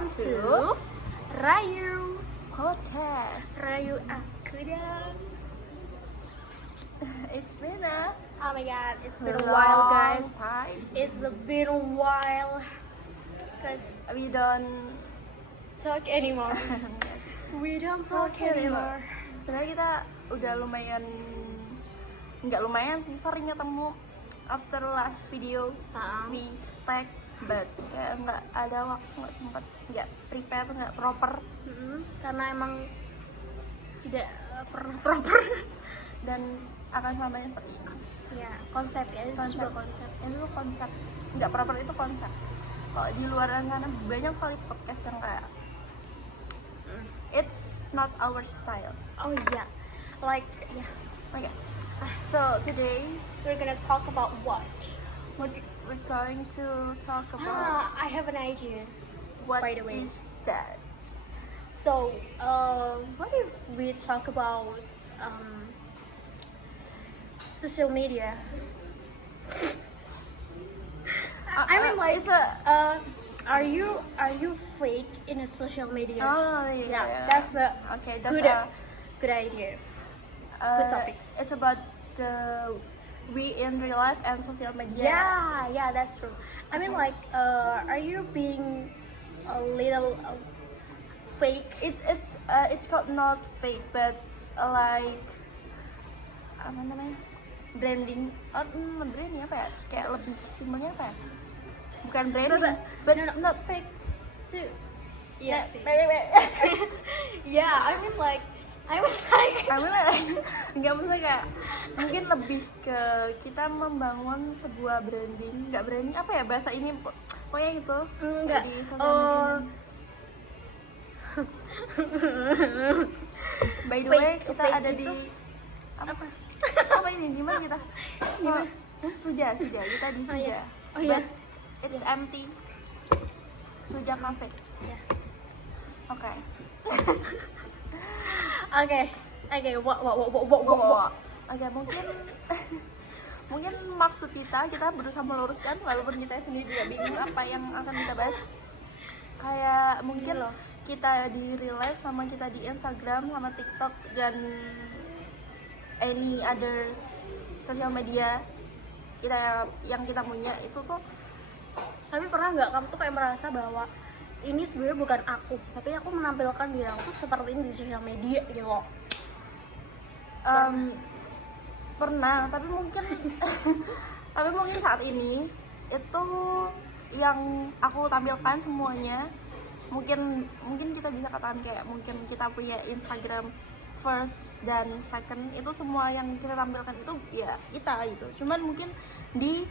welcome to Rayu podcast. Rayu Akuda. It's been a Oh my god, it's been a while guys. time. It's been a while cause We don't talk anymore. We don't talk anymore. Sebenarnya kita udah lumayan, nggak lumayan sih, sering ketemu after last video we tag, but kayak nggak ada waktu, nggak sempat, nggak prepare, nggak proper. Karena emang tidak pernah proper. Dan akan selamanya seperti ini. Ya, konsep ya, itu Konsep. juga konsep. Itu konsep, nggak proper itu konsep. Kalau di luar sana banyak sekali podcast yang kayak it's not our style. Oh yeah, like yeah. Okay. So today We're gonna talk about what? we're going to talk about I have an idea. what by the way. is that. So, what if we talk about social media? I mean, like, it's a are you fake in a social media? yeah. That's a Okay, that's good idea. good topic. It's about the we in real life and social media. Yeah, that's true. I mean, like, are you being a little fake? It's called not fake, but like apa namanya, branding. Branding apa ya? Kayak lebih simpelnya apa ya? Bukan branding, but not fake too. Yeah. Wait. Yeah, I mean like Nggak, maksudnya kayak mungkin lebih ke kita membangun sebuah branding. Nggak branding apa ya bahasa ini, pokoknya gitu. Enggak. Di sosial media. By the way, kita Fake ada itu di apa? Apa ini? Gimana kita? Suja. Kita di Oh, Suja. iya. Oh, iya. But it's empty. Suja Cafe. Ya. Oke. Oke, what? Oke, mungkin maksud kita berusaha meluruskan, walaupun kita sendiri juga bingung apa yang akan kita bahas. Kayak mungkin Loh. kita di real life sama kita di Instagram sama TikTok dan any other sosial media kita yang kita punya itu tuh. Tapi pernah nggak kamu tuh kayak merasa bahwa ini sebenarnya bukan aku, tapi aku menampilkan diri aku seperti ini di sosial media gitu loh. Pernah, tapi mungkin saat ini itu yang aku tampilkan semuanya mungkin kita bisa katakan kayak mungkin kita punya Instagram first dan second, itu semua yang kita tampilkan itu ya kita gitu. Cuman mungkin di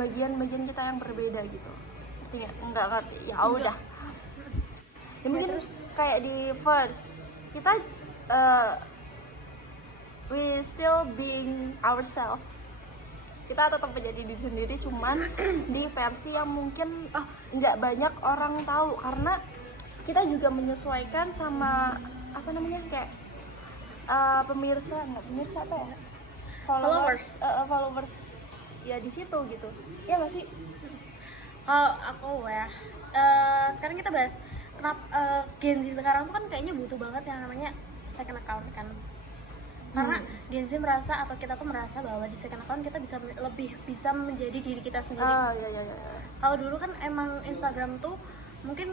bagian-bagian kita yang berbeda gitu. Ngerti nggak? Nggak ngerti. Ya udah. Ya, mungkin terus? kayak di first kita we still being ourselves. Kita tetap menjadi diri sendiri, cuman di versi yang mungkin nggak banyak orang tahu, karena kita juga menyesuaikan sama apa namanya, kayak pemirsa apa ya, followers ya di situ gitu ya nggak sih. Kalau aku ya, sekarang kita bahas kenapa Gen Z sekarang tuh kan kayaknya butuh banget yang namanya second account kan. Karena Gen Z merasa, atau kita tuh merasa bahwa di second account kita lebih bisa menjadi diri kita sendiri. Iya. Kalau dulu kan emang Instagram tuh mungkin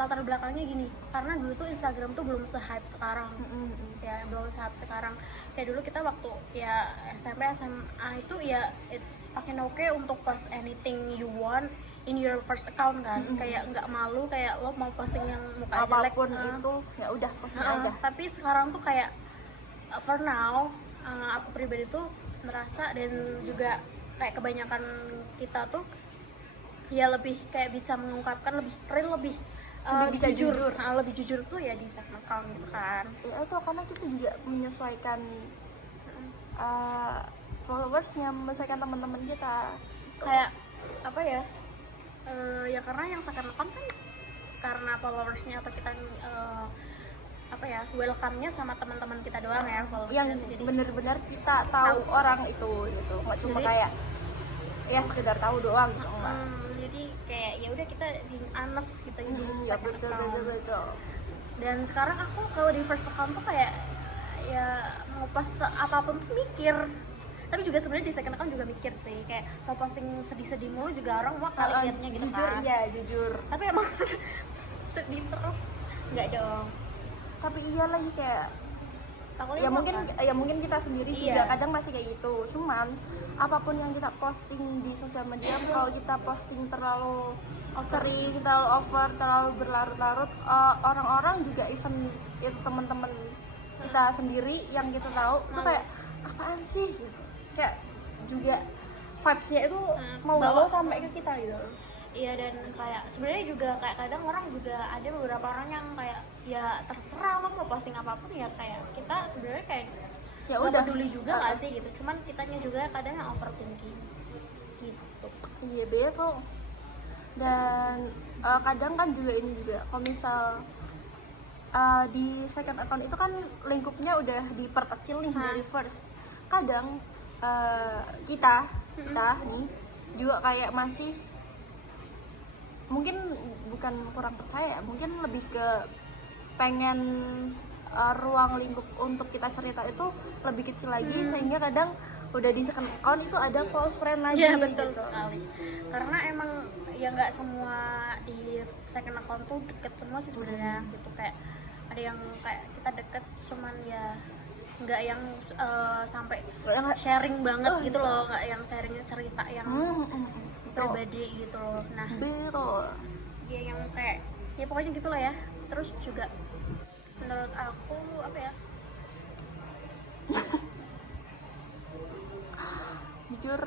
latar belakangnya gini, karena dulu tuh Instagram tuh belum se-hype sekarang. Ya, belum se-hype sekarang. Kayak dulu kita waktu ya SMP, SMA itu ya it's fucking okay untuk post anything you want in your first account kan. Kayak nggak malu, kayak lo mau posting yang muka jelek Apapun itu ya udah posting aja. tapi sekarang tuh kayak for now aku pribadi tuh merasa, dan juga kayak kebanyakan kita tuh ya lebih kayak bisa mengungkapkan lebih real, lebih bisa jujur. Lebih jujur tuh ya di second account gitu kan. Ya itu karena kita juga menyesuaikan followersnya, menyesuaikan teman-teman kita. Kayak apa ya, ya karena yang second account kan karena followersnya atau kita apa ya, welcome-nya sama teman-teman kita doang ya, yang jadi benar-benar kita tahu orang itu gitu, nggak cuma Jadi- kayak ya sekedar tahu doang gitu, enggak. jadi kayak ya udah kita di anes gitu ya, di Ya second betul account. betul betul. Dan sekarang aku kalau di first account tuh kayak ya mau pas apapun tuh mikir, tapi juga sebenarnya di second account juga mikir sih, kayak mau posting sedih-sedih mulu juga orang mau kali liatnya gitu Jujur kan. iya jujur. Tapi emang sedih terus nggak dong, Tapi iya lagi kayak takutnya ya mau mungkin kan. ya mungkin kita sendiri Iya. juga kadang masih kayak gitu. Cuman apapun yang kita posting di sosial media, kalau kita posting terlalu sering, terlalu over, terlalu berlarut-larut, orang-orang juga even itu teman-teman kita sendiri yang kita tahu tuh kayak apaan sih gitu, kayak juga vibes-nya itu mau nggak mau sampai ke kita gitu. Iya, dan kayak sebenarnya juga kayak kadang orang juga ada beberapa orang yang kayak ya terserah lo mau posting apapun, ya kayak kita sebenarnya kayak Ya nggak udah. peduli juga nggak sih gitu, cuman kitanya juga kadang yang overthinking gitu. Iya betul. Dan kadang kan juga ini juga kalau misal di second account itu kan lingkupnya udah diperkecil nih dari first. Kadang kita nih juga kayak masih mungkin bukan kurang percaya, mungkin lebih ke pengen ruang lingkup untuk kita cerita itu lebih kecil lagi, sehingga kadang udah di second account itu ada close friend lagi. Iya betul gitu. sekali, karena emang ya nggak semua di second account tuh deket semua sih sebenarnya gitu, kayak ada yang kayak kita deket cuman ya nggak yang sampai Nggak yang- sharing banget gitu loh, nggak yang sharing cerita yang Betul. pribadi gitu loh. Nah Betul. ya yang kayak ya pokoknya gitu lah ya. Terus juga menurut aku apa ya, Jujur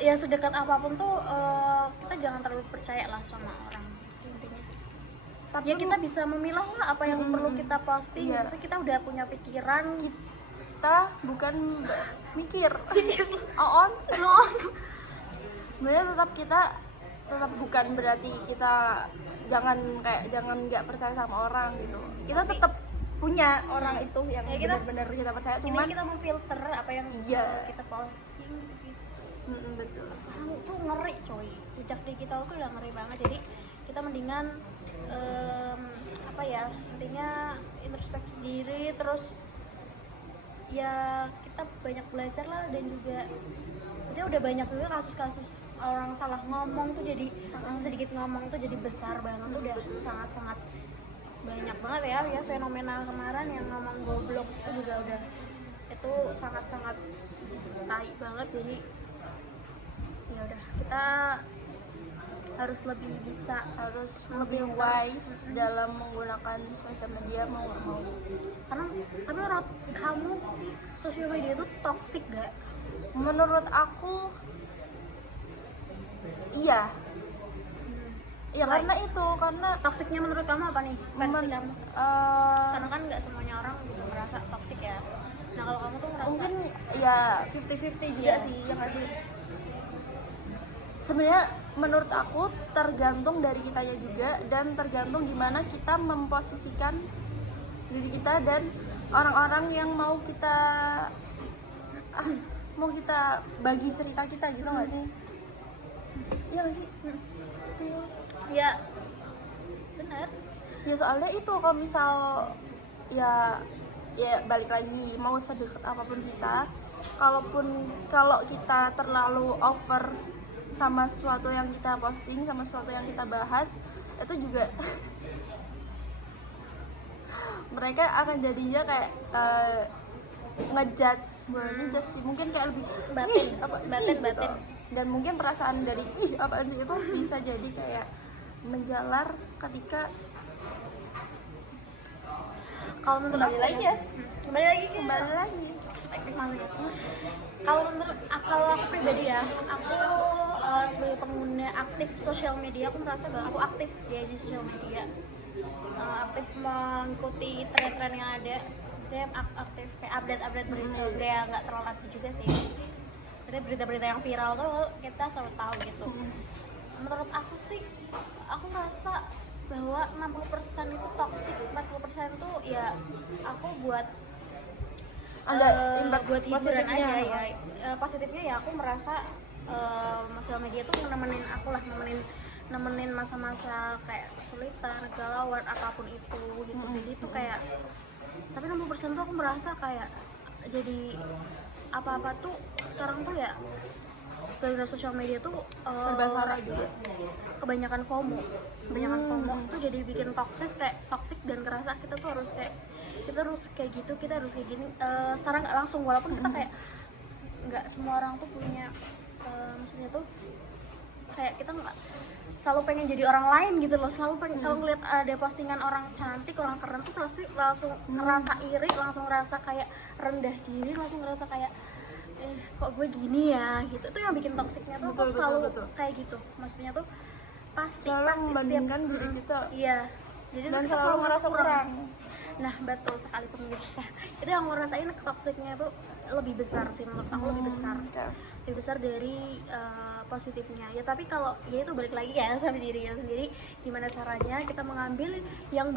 ya sedekat apapun tuh kita jangan terlalu percaya lah sama orang intinya. tapi Ya kita bisa memilah lah apa yang perlu kita posting. Iya. Maksudnya kita udah punya pikiran kita bukan mikir on sebenarnya tetap kita tetap bukan berarti kita jangan nggak percaya sama orang gitu, kita tetap punya orang itu yang Ya, kita- benar-benar kita percaya, ini cuman kita memfilter apa yang Iya. kita posting gitu. betul. Sekarang tuh ngeri coy, jejak digital tuh udah ngeri banget, jadi kita mendingan apa ya, intinya introspeksi diri, terus ya kita banyak belajar lah, dan juga maksudnya udah banyak juga kasus-kasus orang salah ngomong tuh jadi sedikit ngomong tuh jadi besar banget, tuh udah sangat-sangat banyak banget ya fenomena kemarin yang ngomong goblok itu juga udah, itu sangat-sangat tai banget. Jadi ya udah, kita harus lebih bisa, Harus lebih wise dalam menggunakan sosial media mau nggak mau. karena tapi menurut kamu sosial media itu toxic gak? Menurut aku iya. Ya Why? karena itu, karena Toksiknya menurut kamu apa nih versi men- kamu? Karena kan nggak semuanya orang juga merasa toksik ya. Nah kalau kamu tuh merasa mungkin ya 50-50 juga Iya. sih, ya nggak sih? Sebenarnya menurut aku tergantung dari kitanya juga, dan tergantung gimana kita memposisikan diri kita dan orang-orang yang mau kita bagi cerita kita gitu, nggak sih? Iya nggak sih? Iya. ya benar. Ya soalnya itu kalau misal ya balik lagi, mau sedekat apapun kita, kalau kita terlalu over sama sesuatu yang kita posting, sama sesuatu yang kita bahas, itu juga mereka akan jadinya kayak ngejudge, bukan ngejudge sih, mungkin kayak lebih Batin, "Ih, apa sih?" batin, gitu. batin. Dan mungkin perasaan dari ih apaan sih itu bisa jadi kayak menjalar ketika Kalau menurut Kembali aku lagi ya. kembali lagi ke kembali lagi. perspektif masing-masing. Kalau menurut kalau aku pribadi ya, aku sebagai pengguna aktif sosial media, aku merasa bahwa aku aktif di sosial media, aktif mengikuti tren-tren yang ada. Saya aktif kayak update berita, ya nggak terlalu aktif juga sih. Jadi berita-berita yang viral tuh kita selalu tahu gitu. Menurut aku sih, aku merasa bahwa 60% itu toxic, 40% tuh ya aku buat Ada impact buat hiburan positifnya. aja ya. Positifnya ya aku merasa sosial media tuh nemenin aku lah, nemenin nemenin masa-masa kayak kesulitan, kegalauan, apapun itu gitu. Jadi itu kayak, tapi 60% tuh aku merasa kayak jadi apa-apa tuh sekarang tuh ya dari sosial media tuh serba salah juga. kebanyakan FOMO itu jadi bikin toxic dan kerasa kita tuh harus kayak gitu, kita harus kayak gini secara nggak langsung, walaupun kita kayak nggak semua orang tuh punya maksudnya tuh kayak kita nggak selalu pengen jadi orang lain gitu loh, selalu pengen kalau ngeliat ada postingan orang cantik, orang keren tuh pasti langsung ngerasa iri, langsung ngerasa kayak rendah diri, langsung ngerasa kayak kok gue gini ya gitu. Itu yang bikin toksiknya tuh Betul, selalu betul. Kayak gitu, maksudnya tuh pasti Membandingkan diri kita iya, jadi dan tuh kita selalu merasa kurang. Nah betul sekali pemirsa, itu yang ngerasain toksiknya tuh lebih besar sih menurut aku, lebih besar dari positifnya ya. Tapi kalau ya itu balik lagi ya sama dirinya sendiri, gimana caranya kita mengambil yang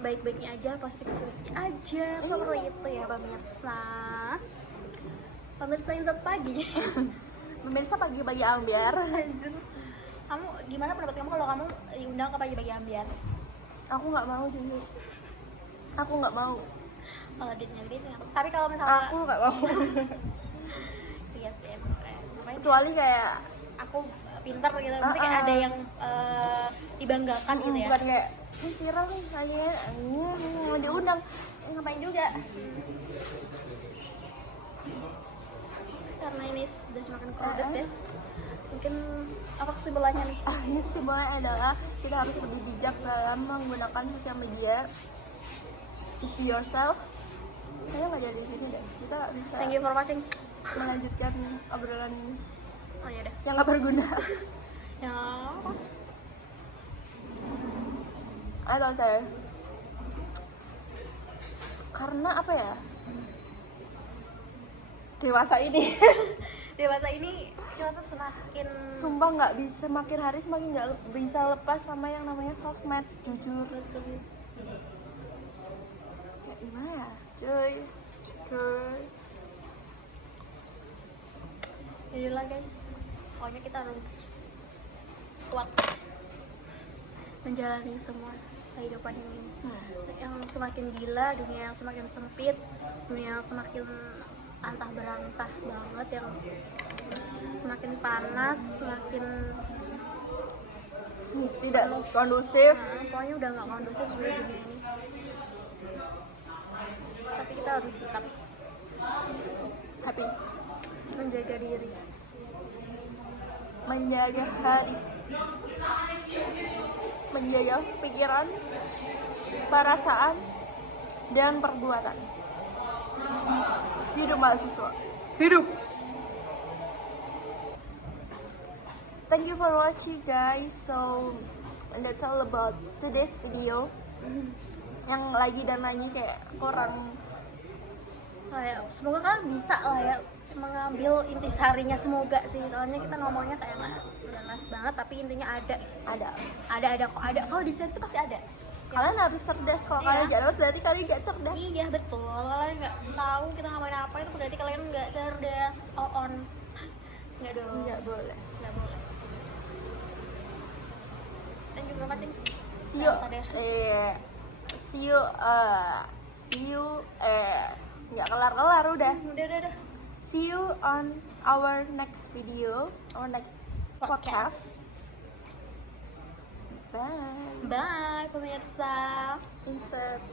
baik-baiknya aja, positifnya aja, seperti itu ya pemirsa Insight Pagi. Pemirsa pagi-pagi ambiar. Kamu gimana pendapat kamu kalau kamu diundang ke pagi-pagi ambiar? Aku nggak mau jujur. Aku nggak mau. Kalau duitnya gede sih, tapi kalau misalnya Aku nggak mau. iya sih namanya Kecuali kayak aku pintar gitu, mungkin kayak ada yang dibanggakan gitu ya. bukan kayak ini viral nih kalian mau diundang, ngapain juga. Karena ini sudah semakin crowded ya, mungkin apa kesimpulannya nih? Ini sebenarnya adalah kita harus lebih bijak dalam menggunakan sosial media. Just be yourself. Saya nggak jadi di sini deh. Kita bisa Thank you for watching. melanjutkan obrolan ini Oh ya udah. yang nggak berguna. Ya. Atau saya karena apa ya? Dewasa ini Kita tuh semakin sumpah nggak bisa, makin hari semakin nggak bisa lepas sama yang namanya sosmed, jujur. Kayak gimana ya, cuy. Jadilah guys, pokoknya kita harus kuat menjalani semua kehidupan ini yang semakin gila, dunia yang semakin sempit, dunia yang semakin antah berantah banget, yang semakin panas, semakin Tidak kondusif. pokoknya udah nggak kondusif sebenarnya dunia ini. Tapi kita harus tetap Happy, menjaga diri, menjaga hati, menjaga pikiran, perasaan, dan perbuatan. Hidup mahasiswa, hidup. Thank you for watching guys. So that's all about today's video. Yang lagi dan lagi kayak kurang, kayak semoga kalian bisa lah ya mengambil intisarinya, semoga sih, soalnya kita ngomongnya kayak nggak jelas banget, tapi intinya ada kok, ada kalau dicari tuh pasti ada. kalian harus cerdas. Kalau Iya. kalian gak tahu berarti kalian gak cerdas. Iya betul, kalau kalian nggak tahu kita ngapain apa itu berarti kalian nggak cerdas. All on, nggak dong, Nggak boleh. nggak boleh. Dan juga penting See you. Nah, See you. Nggak kelar udah. udah See you on our next video, our next podcast. Bye. bye pemirsa. Insert.